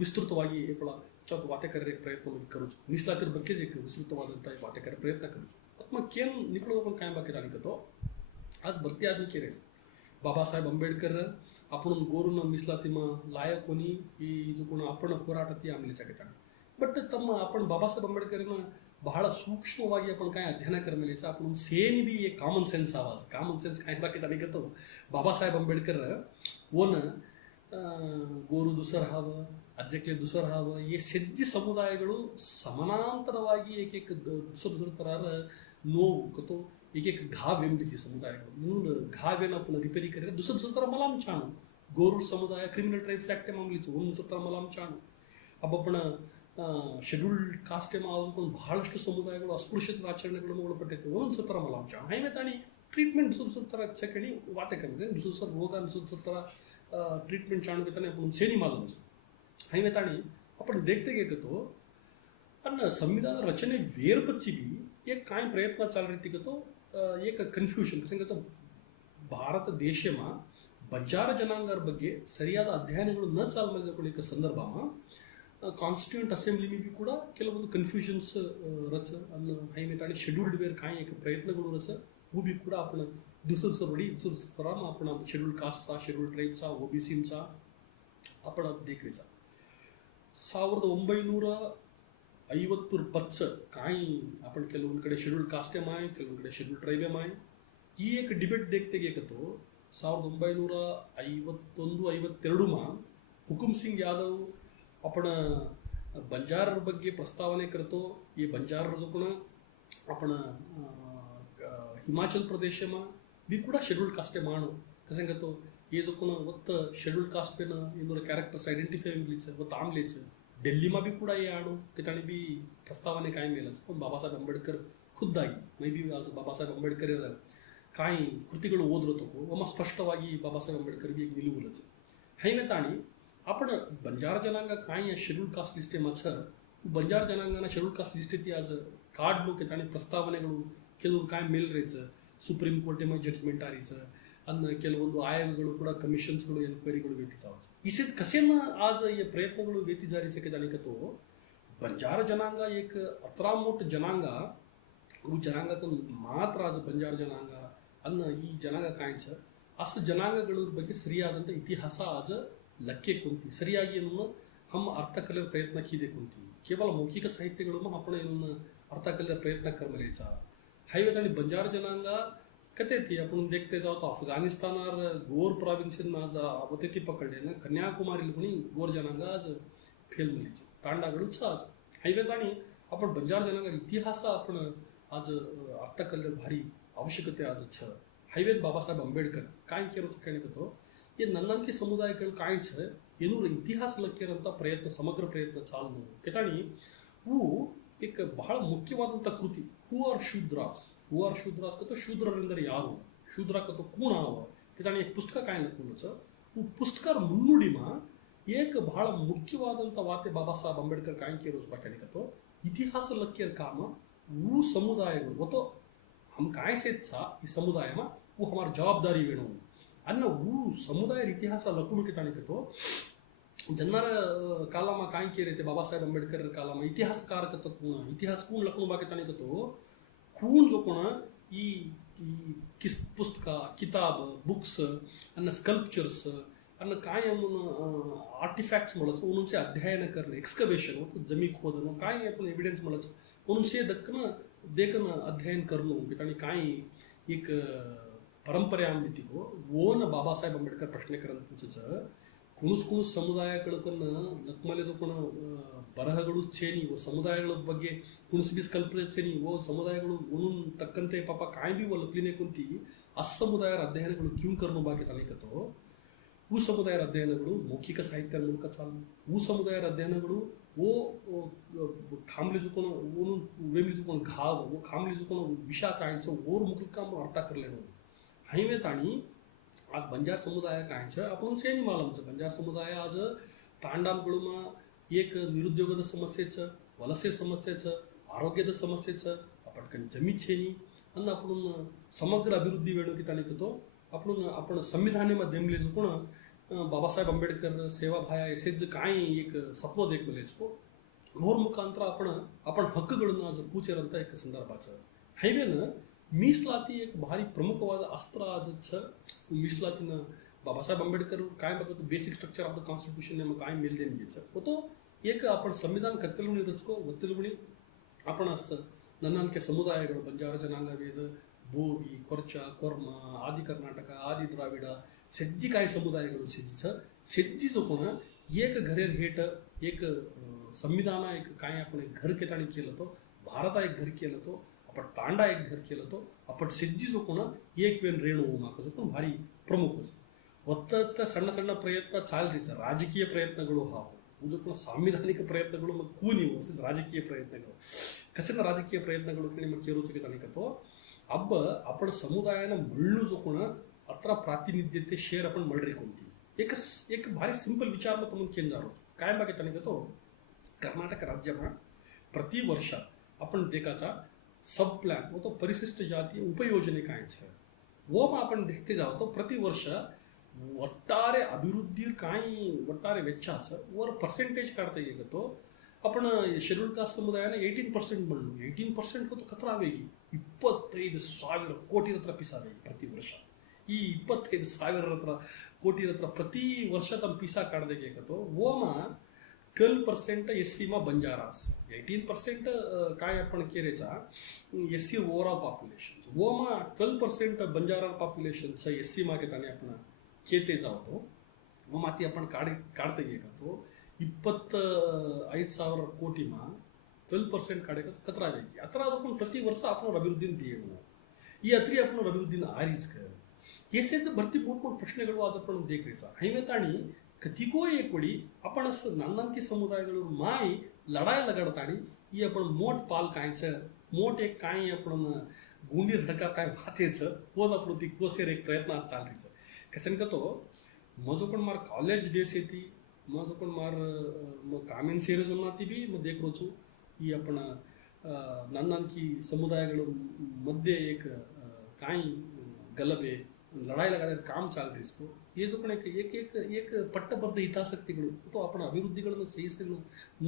ವಿಸ್ತೃತವಾಗಿ ಏಕೊಳ ಚಾವತ್ತು ವಾತೆ ಕರೆಯ ಪ್ರಯತ್ನ ಕರುಚು ಮೀಸಲಾತಿರ ಬಗ್ಗೆ ವಿಸ್ತೃತವಾದಂಥ ವಾತೆ ಕರೆ ಪ್ರಯತ್ನ ಕರುಚು ಅಥವಾ ಕೇನ್ ನಿಕಳು पण काय बाकी जाणीकतो आज भरती आदमी केरेस बाबासाहेब आंबेडकर आपण गोरून मीಸಲಾತಿಮ लायक कोणी ಈ ಇದು कोण आपण ಹೋರಾಟತಿ ಆಮಲೆचा घेता बट तಮ್ಮ आपण बाबासाहेब आंबेडकरನ ಬಹಳ ಸೂಕ್ಷ್ಮವಾಗಿ आपण काय अध्ययन करमेलेचा आपण सेम भी एक कॉमन सेन्स आवाज कॉमन सेन्स काय बाकी ताणीकतो बाबासाहेब आंबेडकर ओन ಗೋರು ದುಸರ್ ಹಾವ ಅಜ್ಜಕ್ಲೆ ದುಸರ್ ಹಾವ ಈ ಸೆಜ್ಜಿ ಸಮುದಾಯಗಳು ಸಮಾನಾಂತರವಾಗಿ ಏಕೇಕ ದುಸರ್ ತರಾರ ನೋವು ಕतो एक घाव वेमडीचे समुदायಗಳು ಇನ್ನೊಂದು घावेन आपण रिपेरी करे दुसर ತರ मलाम चाणू गोरू समुदाय क्रिमिनल ट्राइब्स ऍक्ट मामलीचं ಒಂದು ತರ मलाम चाणू अब आपण ಶೆಡ್ಯೂಲ್ ಕಾಸ್ಟ್ ಆದರೂ ಕೂಡ ಬಹಳಷ್ಟು ಸಮುದಾಯಗಳು ಅಸ್ಪೃಶ್ಯತೆ ಆಚರಣೆಗಳನ್ನು ಒಳಪಟ್ಟಿತ್ತು ಒಂದೊಂದು ಸತ್ತರ ಮಲಾಂಚ ಹೈಮೆ ತಾಣಿ ಟ್ರೀಟ್ಮೆಂಟ್ ಸುತ್ತರ ಸೆಕೆಂಡಿ ವಾಟೆ ಕಮ್ಮಿ दुसर रोग सुत्तर ट्रीटमेंट चाणू घेताना आपण सेनी मालूमचं हैमे ताणी आपण देखते घेतो आणि संविधान रचने वेरपच्ची बी एक काय प्रयत्न चाल रीती घेतो एक कन्फ्युजन कसं घेतो ಭಾರತ ದೇಶમાં ಬಂಜಾರ ಜನಾಂಗರ ಬಗ್ಗೆ ಸರಿಯಾದ ಅಧ್ಯಯನಗಳು ನ ಚಾಲ್ಮಲ್ಕೊಳ್ಳಿಕ ಸಂದರ್ಭಮ ಕಾನ್ಸ್ಟಿಟ್ಯೂಂಟ್ ಅಸೆಂಬ್ಲಿ ಬಿ ಕೂಡ ಕೆಲವೊಂದು कन्फ्युजन्स रच अन्न हैमे ताणी शेड्यूल्ड वेर काय एक प्रयत्नಗಳು रच वो बी ಕೂಡ आपण दुसर वडी दुसरा आपण शेड्यूल कास्टचा शेड्यूल ट्राइबचा ओबीसीचा आपण देखरेचा 1950 काय आपण ಕೆಲವೊಂದು ಕಡೆ शेड्यूल कास्ट माय ಕೆಲವೊಂದು ಕಡೆ शेड्यूल ट्राइब माय ಈ एक डिबेट देखते गेकतो 1951-52 मा हुकुम सिंग यादव आपण बंजारर ಬಗ್ಗೆ ಪ್ರಸ್ತಾವನೆ करतो ये बंजारर जो पण आपण हिमाचल प्रदेशमा बी ಕೂಡ शेड्यूल कास्ट माणू कसं घेतो ये जो पण वत्त शेड्यूल कास्ट पेन इंदोर कैरेक्टर्स आयडेंटिफाय मिलीच व तामलेच दिल्लीमा बी ಕೂಡ ये आणू किताणी बी ಪ್ರಸ್ತಾವನೆ काय मेलच पण बाबासाहेब आंबेडकर खुद्दाಗಿ ಮೈ ಬಿ आज बाबासाहेब आंबेडकर काय ಕೃತಿಗಳು ಓದಿರತಕ್ಕೋ ಒಮ್ಮ ಸ್ಪಷ್ಟವಾಗಿ बाबासाहेब आंबेडकर बी एक निलुवलच ಹೈಮೆ ತಾणी आपण बंजार जनांग काय या शेड्यूल कास्ट लिस्टेमाच बंजार जनांगाना शेड्यूल कास्ट लिस्टेती आज काढलो की ताणी ಪ್ರಸ್ತಾವನೆಗಳು ಕೆಲವರು काय ಮೇಲ್ ರೇच ಸುಪ್ರೀಂ ಕೋರ್ಟೇಮ ಜಡ್ಜ್ಮೆಂಟ್ ಆರಿचं अन्न ಕೆಲವೊಂದು ಆಯೋಗಗಳು ಕೂಡ ಕಮಿಷನ್ಸ್ಗಳು ಎನ್ಕ್ವೈರಿಗಳು ವೇತಿ जावच इसेच कसेन आज ये प्रयत्नಗಳು ವೇತಿ जारीचे के जाने तो बंजार जनांग एक अतरा मोठ जनांग वो जनांग मात्र आज बंजार जनांग अन्न ಈ ಜನಾಂಗ ಕಾಯ್च ಅಸ್ ಜನಾಂಗಗಳ ಬಗ್ಗೆ ಸರಿಯಾದಂತ ಇತಿಹಾಸ आज लक्के कोणती ಸರಿಯಾಗಿ ಏನನ್ನು हम अर्थ कले प्रयत्न कीदे कोणती केवळ मौखिक साहित्यಗಳು आपण ಏನನ್ನು अर्थ कले प्रयत्न करमलेचा हायवे आणि बंजार जनांग कते ती आपण देखते जाऊ तो अफगाणिस्तानार गोर प्रॉविन्सन आज आवते ती पकडले ना कन्याकुमारी कोणी गोर जनांग आज फेल मिलीच तांडागडूच आज हायवे आणि आपण बंजार जनांग इतिहास आपण आज अर्थ कले भारी आवश्यकते आज छ हायवे बाबासाहेब आंबेडकर काय केरोच ಕೇಳಿಕतो ये नन्नांकी ಸಮುದಾಯಗಳು ಕಾಯ್च ಏನೂರ ಇತಿಹಾಸ ಲಕ್ಕಿರಂತ ಪ್ರಯತ್ನ ಸಮಗ್ರ ಪ್ರಯತ್ನ ಚಾಲು ಕೆತಾಣಿ ಹೂ एक ಬಹಳ ಮುಖ್ಯವಾದಂಥ ಕೃತಿ ಹೂ ಆರ್ ಶೂದ್ರಾಸ್ ಕतो ಶೂದ್ರರೆಂದರೆ ಯಾರು ಶೂದ್ರ ಕतो कोण आव ಕೆತಾಣಿ एक पुस्तक काय लक्कोच ಹೂ पुस्तकार ಮುನ್ನುಡಿमा एक ಬಹಳ ಮುಖ್ಯವಾದಂಥ ವಾತೆ बाबासाहेब आंबेडकर काय केरोस बाकतो इतिहास लक्किर काम वो समुदायಗಳು वो तो हम काय सेच्छा ಈ समुदायमा वो हमार जवाबदारी वेणू अन्न वो समुदाय इतिहास लकून के ताणिकतो जन्नार कालामा काय केरे ते बाबासाहेब आंबेडकर कालामा इतिहासकार कत कोण इतिहास कोण लकून बाके ताणिकतो कोण जो कोण ई किस पुस्तक किताब बुक्स अन्न स्कल्पचर्स अन्न काय म्हणून आर्टिफॅक्ट्स म्हणच म्हणून से अध्ययन करणे एक्सकवेशन होतं जमी खोदणं काय आपण एव्हिडन्स म्हणच म्हणून से दक्कन देखन अध्ययन करणं की ताणी काय एक परंपरे आम नीतिको ओन बाबासाहेब आंबेडकर प्रश्नेकरण पूछच ಕುಣುಸ್ ಸಮುದಾಯಗಳನ್ನ ನಕ್ಮಲೆ ಕೊಣ ಬರಹಗಳು ಚೇನಿ ಓ ಸಮುದಾಯಗಳ ಬಗ್ಗೆ ಕುಣಿಸ್ಬಿಸ್ ಕಲ್ಪನೆ ಓ ಸಮುದಾಯಗಳು ಒಂದೊಂದು ತಕ್ಕಂತೆ ಪಾಪ ಕಾಯ್ಬಿ ಒಲಕ್ಲಿನೇ ಕುಂತಿ ಅಸಮುದಾಯರ ಅಧ್ಯಯನಗಳು ಕ್ಯೂ ಕರ್ನು ಬಾಕಿ ತನಿಕತೋ ऊ ಸಮುದಾಯರ ಅಧ್ಯಯನಗಳು ಮೌಖಿಕ ಸಾಹಿತ್ಯ ಮೂಲಕ ಚಾಲು ऊ ಸಮುದಾಯರ ಅಧ್ಯಯನಗಳು ಓ खांबले चुकोण ओनून वेगळी चुकोण घाव वो खांबले चुकोण विशा कायचं ओर मुखका अर्था करलेलो हायवे ताणी आज बंजार समुदाय कायचं आपण सेनी मालमचं बंजार समुदाय आज तांडामकडून एक निरुद्योगದ समस्येचं वलसे समस्येचं आरोग्यದ समस्येचं आपण जमीन छेनी आणि आपण समग्र अभिवृद्धी वेळोकी तालिकतो आपण संविधानामध्ये देमले चुकोण बाबासाहेब आंबेडकर सेवाभाया एसेज काय एक सत्व एक मलेचको मोर मुखांतर आपण हक्कಗಳನ್ನು आज पूचेರಂತ एक संदर्भाचं हायवेनं मीಸಲಾತಿ एक भारी प्रमुखवाद अस्त्र आजच मीಸಲಾತಿನ बाबासाहेब आंबेडकर काय बघत basic structure of the constitution ने मग काय मेल देऊन घ्यायचं होतो एक आपण संविधान कत्तलुणी रचको वत्तलुणी आपण असं नन्नानके ಸಮುದಾಯಗಳು ಬಂಜಾರ ಜನಾಂಗವೇದ ಬೋವಿ ಕೊರ್ಚ ಕೊರ್ಮ आदि कर्नाटक आदि द्राविड सेज्जी काय समुदायಗಳು सेज्जीचं कोण एक घरेर हेट एक संविधान एक काय आपण एक घर केताणी केलं तो भारत एक घर केलं तो आपण तांडा एक घर केलं तो आपण सेज्जीचं कोण एक वेळ रेणू माकाचं पण भारी प्रमुखच ಒತ್ತ ಸಣ್ಣ ಸಣ್ಣ ಪ್ರಯತ್ನ ಚಾಲ್ರಿಸ ರಾಜಕೀಯ ಪ್ರಯತ್ನಗಳು ಹಾವು ಉಜಕೊಂಡು ಸಾಂವಿಧಾನಿಕ ಪ್ರಯತ್ನಗಳು ಮग ಕೂನಿ ವಸಿದ ರಾಜಕೀಯ ಪ್ರಯತ್ನಗಳು कसे राजकीय प्रयत्नಗಳು कणी मग केरोचके तालिकतो अब आपण समुदायानं मळणू जोकोण अत्र प्रातिनिध्यते शेअर आपण मळरी कोणती एक भारी सिंपल विचार मग तुम्ही केन जारो काय बागे तालिकतो कर्नाटक राज्यमा प्रति वर्ष आपण देखाचा सब प्लॅन व तो परिशिष्ट जाती उपयोजने काय छ वो मग आपण देखते जातो तो प्रति वर्ष ಒಟ್ಟಾರೆ ಅಭಿವೃದ್ಧಿ ಕಾಯಿ ಒಟ್ಟಾರೆ ವೆಚ್ಚ वर पर्सेंटेज काढता येतो आपण शेड्यूल कास्ट ಸಮುದಾಯನ 18% बनलो 18% को तो खतरा आवेगी 25,000 ಕೋಟಿ ಹತ್ರ ಪಿಸಾವೆ ಪ್ರತಿ ವರ್ಷ ಈ 25,000 ಕೋಟಿ ಹತ್ರ ಪ್ರತಿ ವರ್ಷ ತಮ್ಮ ಪಿಸಾ ಕಾಡ್ದಕ್ಕೆ ಏಕतो ಓಮ 12% एससी मा बंजारास 18% काय आपण केरेचा एससी ओव्हरऑल पॉप्युलेशन ओमा 12% बंजारा पॉप्युलेशनचं एससी मागे ताने आपण केते जावतो व माती आपण काढता येतो 25,000 ಕೋಟಿ मा 12% काढे कतरा वेगळी अतरा आपण प्रति वर्ष आपण अभिवृद्धीन देणं ಈ ಅತ್ರಿ आपण अभिवृद्धीन आरीज कर येसेच भरती मोठ प्रश्नಗಳು आज आपण देखरेचा हायवे ताणी कतिको एक वडी आपण नाननानकी समुदायಗಳು माई लढाई लगाडताणी ही आपण मोठ पाल कायचं मोठ एक काय आपण गुंडी रडका काय भातेचं होत आपण ती कोसेर एक प्रयत्न चालरीचं कसं का तो मजो पण मार कॉलेज डेस येते मजो पण मार मग कामेन ಸೇರಿಸ ಮಾತಿ ಬಿ मग देख रोचू ही आपण नाननानकी समुदायಗಳು मध्ये एक काय गलबे लढाई लगाडे काम चाल रिसको हे जो पण एक पट्टबद्ध हितासक्तीಗಳು तो आपण अभिवृद्धीಗಳನ್ನು ಸಹಿಸಲು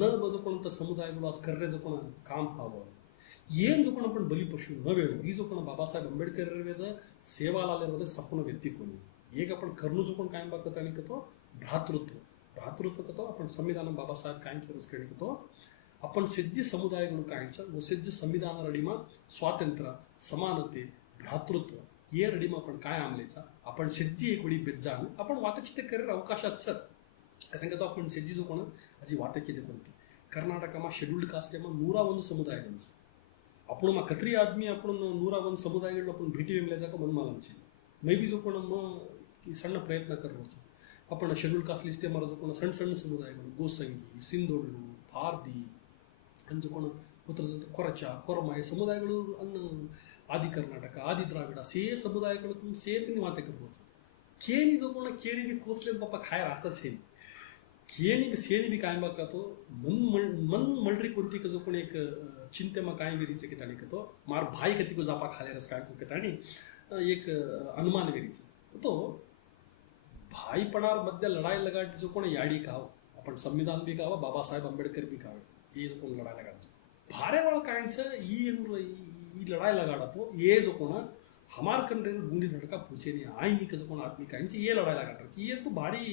न बजो पण समुदायಗಳು आज कररे जो पण काम हवं ಏನು जो पण आपण बलिपशु न वेळो ही जो पण बाबासाहेब आंबेडकर वेद सेवा लालेमध्ये सपन व्यक्ती कोणी एक आपण करणं जो पण कायम बघत आणि तो भ्रातृत्व कतो आपण संविधान बाबासाहेब काय केलं केतो आपण सिद्धी समुदायಗಳು कायचं व सिद्ध संविधान रडीमा स्वातंत्र्य समानते भ्रातृत्व ये रडीमा आपण काय आमलेचा आपण सिद्धी एक वडी बेजान आपण वातचित करेर अवकाशात छत कसं का तो आपण सिद्धी जो कोण अजी वातकिते कोणती कर्नाटकमा शेड्यूल्ड कास्ट मा 101 समुदायಗಳು आपण मा कतरी आदमी आपण 101 समुदायಗಳು आपण भेटी वेमल्याचा का मनमालांची मै बी जो कोण मग सಣ್ಣ प्रयत्न करतो आपण शेड्यूल कास्ट लिस्ट मारो जो कोण सಣ್ಣ समुदायಗಳು गोसंगी सिंधोडಲು भारदी आणि जो कोण उतर ಕೊರಚ ಕೊರಮ हे समुदायಗಳು अन्न आदि कर्नाटक आदि द्राविड से समुदायಗಳು ಸೇರ್ಕೊಂಡು ಮಾತೆ करतो केनी जो कोण केरी बी कोसले बापा खायर असंच हे केनी बी सेनी बी काय बघा तो मन मळरी कोणती का जो कोण एक चिंतेमा काय वेरीचे की ताणी तो मार भाई कती को जापा खालेरस काय को ताणी एक अनुमान वेरीचं तो भाई पणार मध्ये लढाई लगाट जो कोण याडी खाव आपण संविधान बी खावा बाबासाहेब आंबेडकर बी खावे हे जो कोण लढाई लगाडतो भारे वाळ कायचं ही लढाई लगाडतो ये जो कोण हमार कंट्री गुंडी लड़का पूछे नहीं आई मी कसं कोण आदमी कायचं ये लढाई लगाटायची ये तो भारी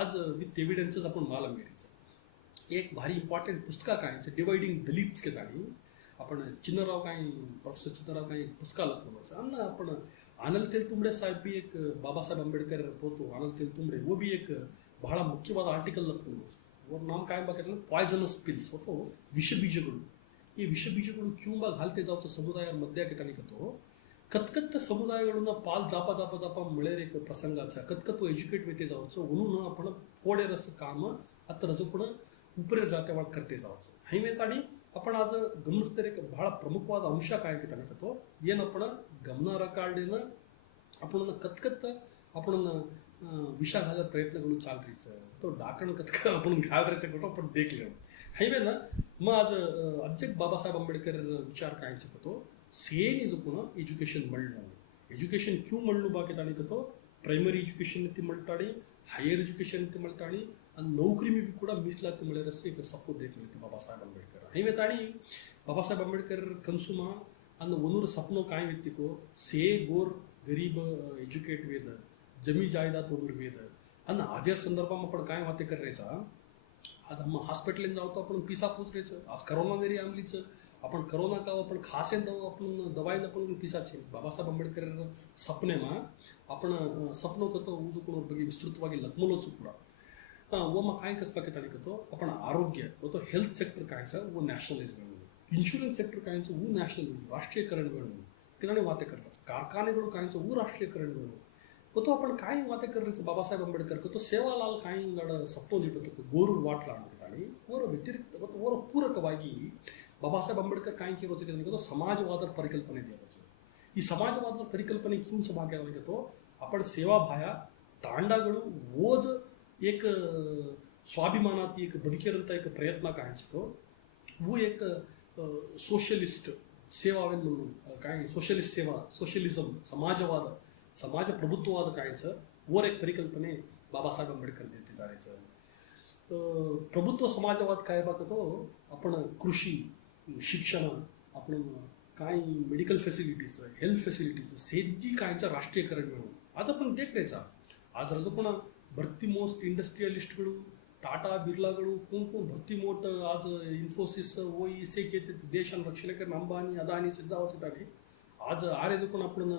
आज विथ एव्हिडन्सेस आपण मालम मेरीचं एक भारी इम्पॉर्टंट पुस्तक कायचं डिवाइडिंग दलित्स के ताणी आपण चिन्नराव काही प्रोफेसर चिन्नराव काही पुस्तकाला बोलायचं आणि आपण आनंद तेलतुंबड़े साहेब भी एक बाबासाहेब अंबेडकर पोतो आनंद तेलतुंबड़े वो भी एक ಬಹಳ ಮುಖ್ಯವಾದ ಆರ್ಟಿಕಲ್ ಅವ್ರ नाम काय बघितलं पॉयझनस पिल्स होतो विषबीजಗಳು ಈ ವಿಷಬೀಜಗಳು ಕ್ಯೂಂಬಾಗ ಹಾಲ್ತೆ जावचं समुदायावर मध्या ठिकाणी करतो कतकत समुदायाकडून पाल जापा जापा जापा मिळेल एक प्रसंगाचा कतकत एज्युकेट वेते जावचं म्हणून आपण फोडेर असं काम आता रजपूण उपरेर जाते वाळ करते जावचं ಹೈವೇತ್ आणि आपण आज ಗಮನಿಸ್ತಾರೆ एक ಬಹಳ ಪ್ರಮುಖವಾದ ಅಂಶ काय ठिकाणी करतो ಏನು आपण ಗಮನ ಕಾಲ್डेन आपण कतकत आपण विषा घालायचा प्रयत्न चाल रहीचं तो डाकण कतक आपण घाल रहायचं कुठं आपण देखलं हायवे ना मग आज अध्यक्ष बाबासाहेब आंबेडकर विचार कायचं करतो सेन ಇದು ಕೂಡ ಎಜುಕೇಷನ್ ಮಳ್ಳು ಎಜುಕೇಷನ್ ಕ್ಯೂ ಮಳ್ಳು ಬಾಕಿ ತಾणी करतो ಪ್ರೈಮರಿ ಎಜುಕೇಷನ್ ती मळताणी हायर एजुकेशन ती मळताणी आणि नोकरी मी ಕೂಡ ಮೀಸಲಾತಿ ಮಳೆರಸ್ एक सपो देखले ती बाबासाहेब आंबेडकर हायवे ताणी बाबासाहेब आंबेडकर कन्सुमा आणि वनूर सपनो काय व्यक्तिको से गोर गरीब एज्युकेट वेद जमी जायदाद वगैरे वेद आणि आजर संदर्भात आपण काय वाते करायचा आज हम हॉस्पिटल जाऊ तो आपण पिसा पोचरायचं आज करोना जरी आमलीचं आपण करोना का आपण खास आपण दवाई आपण पिसाचे बाबासाहेब आंबेडकर सपनेमा आपण सपनो करतो उजूकडून बघी विस्तृतವಾಗಿ लग्मलोच ಕೂಡ वो मग काय कसं पाकिट आणि करतो आपण आरोग्य व तो हेल्थ सेक्टर कायचं वो नॅशनलिझम इन्शुरन्स सेक्टर कायचं वो नॅशनल राष्ट्रीयकरण वेणू तिकडे वाते करायचं कारखानेಗಳು कायचं वो राष्ट्रीयकरण वेणू व तो आपण काय वाते करायचं बाबासाहेब आंबेडकर तो सेवालाल काय सप्तो दिಟ್ಟು ಗೋರು ವಾಟ್ಲ आणि वर व्यतिरिक्त वर ಪೂರಕವಾಗಿ बाबासाहेब आंबेडकर काय केलं तो समाजवाद परिकल्पने द्यायचं ಈ समाजवाद परिकल्पने घेऊन भाग्य घेतो आपण सेवाभाया तांडाಗಳು ओज एक स्वाभिमानात एक बदकेರಂತ एक प्रयत्न कायचं वो एक सोशलिस्ट सेवावेन म्हणून काय सोशलिस्ट सेवा सोशलिझम समाजवाद समाज प्रभुत्ववाद कायचं वर एक परिकल्पने बाबासाहेब आंबेडकर देते जायचं प्रभुत्व समाजवाद काय बघतो आपण कृषी शिक्षण आपण काय मेडिकल फॅसिलिटीज हेल्थ फॅसिलिटीज सेजी कायचं राष्ट्रीयकरण मिळून आज आपण देखरेचा आज रजो पण भरती मोस्ट इंडस्ट्रियलिस्टಗಳು टाटा बिर्लाಗಳು कोण कोण भरती मोठ आज इन्फोसिस ओई से घेते देशान रक्षण करून अंबानी अदानी सिद्धावस्थेसाठी आज आरे पण आपण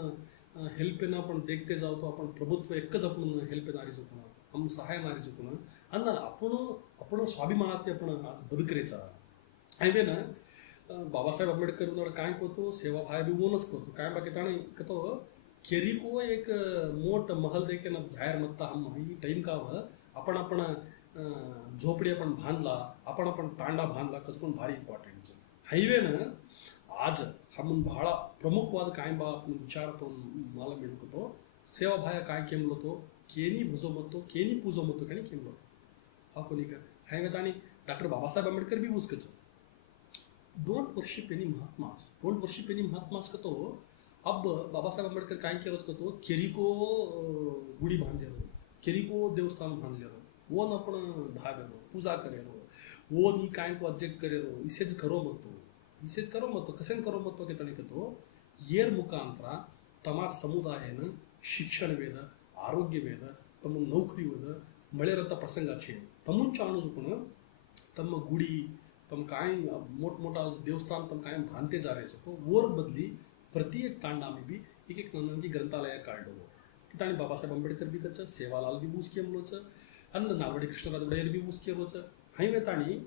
हेल्पेन आपण देखते जाऊ तो आपण प्रभुत्व एकच आपण हेल्पेनारी चुकणं हम सहायनारी चुकणं आणि आपण स्वाभिमानात आपण आज बदकरेचा हायवे ना बाबासाहेब आंबेडकर काय करतो सेवाभाय बी ओनच करतो काय बाकी ताणे करतो केरिको एक मोठ महल देखील जाहीर मत्ता हम ही टाईम का आपण झोपडी आपण बांधला आपण तांडा बांधला कसं पण भारी इम्पॉर्टंट हायवे ना आज हा म्हणून भाळा प्रमुखवाद काय बा आपण विचार पण मला मिळतो सेवाभाया काय केमलो तो केनी भुजो मतो केनी पूजो मतो काही केमलो हा कोणी का हायवे आणि डॉक्टर बाबासाहेब आंबेडकर बी उसकचं डोंट वर्शिप एनी महात्मास करतो अब बाबासाहेब आंबेडकर काय केलं करतो केरिको गुडी बांधलेलो केरिको देवस्थान बांधलेलो ओन आपण धावेलो पूजा करेलो ओन ही काय अजेक्ट करेलो इसेच करो मतो कसेन करो मतो के तने करतो येर मुखांतर तमार ಸಮುದಾಯನ ಶಿಕ್ಷಣ ವೇದ ಆರೋಗ್ಯ ವೇದ ತಮ್ಮ ನೌಕರಿ ವೇದ ಮಳೆರಂತ ಪ್ರಸಂಗಾಚೆ ತಮ್ಮುಂಚ ಅಣುಜುಕುಣ तम गुडी तम काय मोठमोठा देवस्थान तम काय बांधते जा रहे सको वर बदली प्रत्येक तांडा में भी एक नंदी ग्रंथालय काढलो की ताणी बाबासाहेब आंबेडकर बी त्याचं सेवालाल बी ऊस केमलोचं अन्न नावडे कृष्णराज वडेर बी ऊस केलोचं हायवे ताणी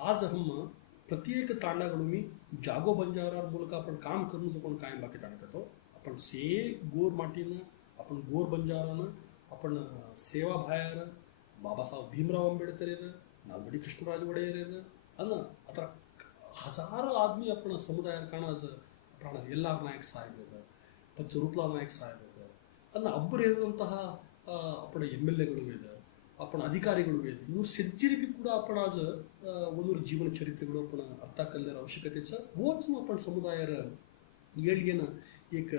आज हम प्रत्येक तांडाकडून मी जागो बंजारा ಮೂಲಕ आपण काम करून आपण काय बाकी ताणी करतो आपण से गोर माटीनं आपण गोर बंजारानं आपण सेवा भायर बाबासाहेब भीमराव आंबेडकर नालवडी कृष्णराज वडेर अन्न आता हजारो आदमी आपण समुदायात ಕಾಣಾಜ ಪ್ರಾಣ ಎಲ್ಲಾರ್ ನಾಯಕ್ ಸಾಹೇಬ್ ಪಚ್ಚ ರೂಪಲಾಲ್ ನಾಯಕ್ ಸಾಹೇಬ್ ಅನ್ನ ಅಬ್ಬರು ಇರುವಂತಹ आपण MLAಗಳು ವೇದ आपण अधिकारीಗಳು ವೇದ ಇವರು ಸಜ್ಜರಿ ಬಿ ಕೂಡ आपण आज ಒಂದೂರು ಜೀವನ ಚರಿತ್ರೆಗಳು आपण ಅರ್ಥ ಕಲ್ದರ ಅವಶ್ಯಕತೆचं ಓದು आपण समुदायार येळगेन एक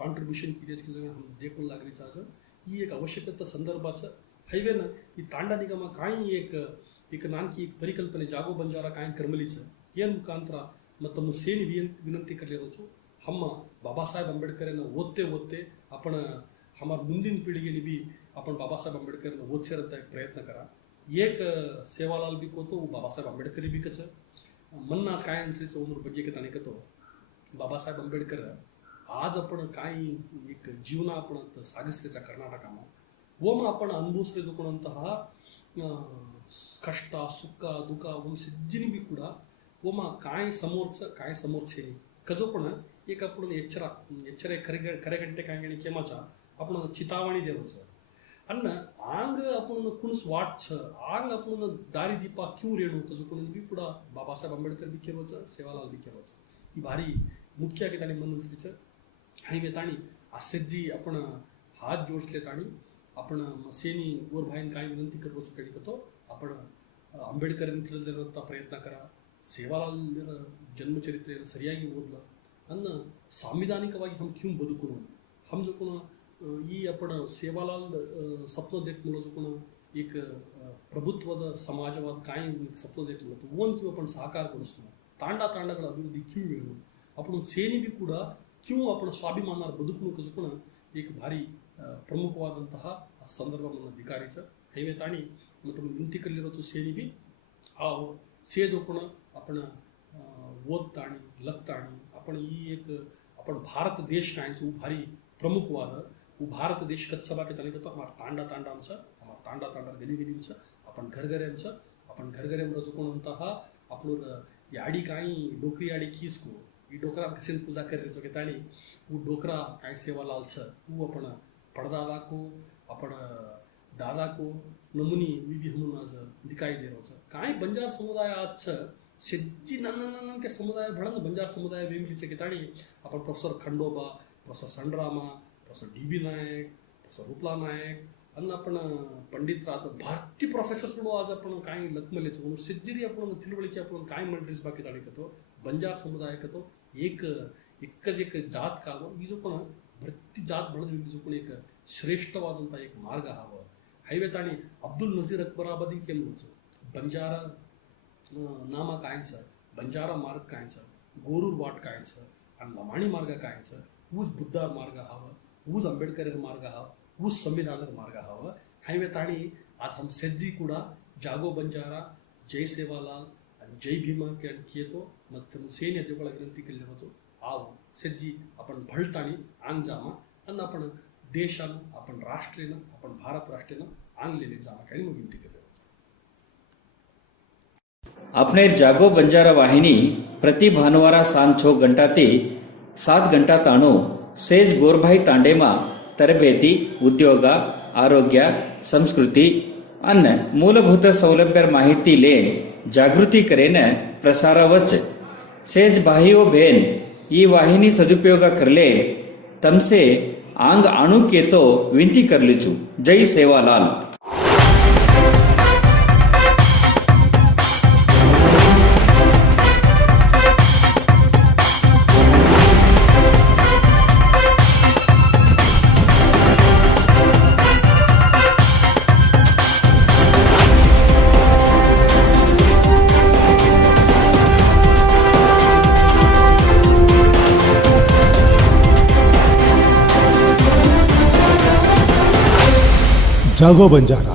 कॉन्ट्रीब्युशन केलेस की हम देखून लागरीचं आज ही एक आवश्यकता संदर्भाचं हायवेन ही तांडा निगम काय एक नानकी एक परिकल्पने जागो बंजारा काय कर्मलीचं ಏನು ಮುಖಾಂತರ ಮತ್ತು ಸೇನೆ ವಿನಂತಿ ಕಲಿಯೋದು हम बाबासाहेब आंबेडकरांना ओतते आपण हमार ಮುಂದಿನ पिढीगे बी आपण बाबासाहेब आंबेडकरांना ओतसेरंತ एक प्रयत्न करा एक सेवालाल बी कोतो बाबासाहेब आंबेडकर बी कचं मन्नास काय अंतरीचं उनर ಬಗ್ಗೆ ताणिकतो बाबासाहेब आंबेडकर आज आपण काय एक जीवन आपण ಸಾಗಿಸ್ಲಿಕ್ಕೆ ಕರ್ನಾಟಕಮ ಓಮ आपण ಅನುಭವಿಸಲಿಕ್ಕಂತಹ ಕಷ್ಟ ಸುಖ ದುಃಖ ಒಂದು ಸಜ್ಜಿನಿ ಬಿ ಕೂಡ ಓಮ काय समोरचे कजो पण एक आपण एಚ್ಚರ ಕರೆಗಂಟೆ कांगणी केमाचा आपण चितावणी देवचं अन्न आंग आपण कुणस वाटच आंग आपण दारी दीपा क्यू रेणू कजो पण बी पुढा बाबासाहेब आंबेडकर बी केवचं सेवालाल बी केवचं ही भारी मुख्य आहे ताणी मनस्रीचं हायवे ताणी असेजी आपण हात जोडले ताणी आपण सेनी गोरभाईन काय विनंती करवचं कळी आपण आंबेडकरांचा प्रयत्न करा सेवालाल जन्मचरित्रेಯನ್ನು ಸರಿಯಾಗಿ ಓದಲ ಅನ್ನ ಸಾಂವಿಧಾನಿಕವಾಗಿ हम क्यों ಬದುಕುನು हम जो कोण ಈ आपण सेवालाल सपन देख म्हणून जो कोण एक प्रभुत्वದ समाजवाद काय सपन देख म्हणतो ओन किंवा आपण साकार गोडिसू ತಾಂಡಗಳ ಅಭಿವೃದ್ಧಿ क्यों वेळू आपण ಸೇನಿ ಬಿ ಕೂಡ क्यों आपण स्वाभिमानावर ಬದುಕುನು जो कोण एक भारी ಪ್ರಮುಖವಾದಂತಹ ಸಂದರ್ಭವನ್ನು ಅಧಿಕಾರಿचं ಹೈವೆ ತಾणी ಮತ್ತು ವಿನಂತಿ करलेलो ಸೇನಿ ಬಿ ಆ से जो कोण आपण ओदताणी लखताणी आपण ही एक आपण भारत देश कायचं भारी प्रमुखवाद भारत देश कच्चा बाकी ताणी करतो तांडा आमचं तांडा गलीगलींचं आपण घरघऱ्यांचं आपण घरघऱ्यांवर जो कोण म्हणता आपण याडी काही डोकरी याडी खिसको ही डोकरा कसे पूजा करायचो की ताणी वो डोकरा काय सेवा लालचं वो आपण पडदादाको आपण दादाको नमुनी बीबी म्हणून आज दिखाई दे रहा काय बंजार समुदाय आजचं सेज्जी नाना के समुदाय भडंग बंजार समुदाय वेगळीचे की ताणी आपण professor Khandoba professor Sundaram professor D B. Nayak professor Rupla Nayak अन्न आपण पंडित राहतो भारतीय प्रोफेसर्स म्हणून आज आपण काय लखमलेचं म्हणून सिज्जिरी आपण तिळवळीची आपण काय मंडळीस बाकी ताणी करतो बंजार समुदाय करतो एक जात कावं ही जो पण भरती जात म्हणत जो पण एक श्रेष्ठवाದಂಥ एक मार्ग हवं हायवे ताणी अब्दुल नजीर अकबराबादी केमचं बंजारा नामा कायचं बंजारा मार्ग कायचं गोरूर वाट कायचं आणि लमाणी मार्ग कायचं ऊज बुद्धार मार्ग हवं ऊज अंबेडकर मार्ग हवं ऊज संविधान मार्ग हवं हायवे ताणी आज हम सेज्जी कुडा जागो बंजारा जय सेवालाल आणि जय भीमा केतो ಮತ್ತು ಸೇನೆ ಅಜ್ಜಗಳ ವಿನಂತಿ केलेलो आव सेज्जी आपण भळताणी आंग जामा आणि आपण देशानं आपण राष्ट्रेनं आपण भारत राष्ट्रेनं आंगलेले जामा काही मग विनंती केलेलो अपने जागो बंजारा वाहिनी प्रति भानुवारा सांज 6 गंटा ते 7 गंटा ताणो सेज गोरभाई तांडेमा तरबेती उद्योग आरोग्य संस्कृती अन्न ಮೂಲಭೂತ ಸೌಲಭ್ಯರ ಮಾಹಿತಿ लेन जागृती करेन प्रसारावच सेज भाईओ बहन ಈ ವಾಹಿನಿ ಸದುಪಯೋಗ करले तमसे आंग आणू केतो विनती करलीचू जय सेवालाल जागो बंजारा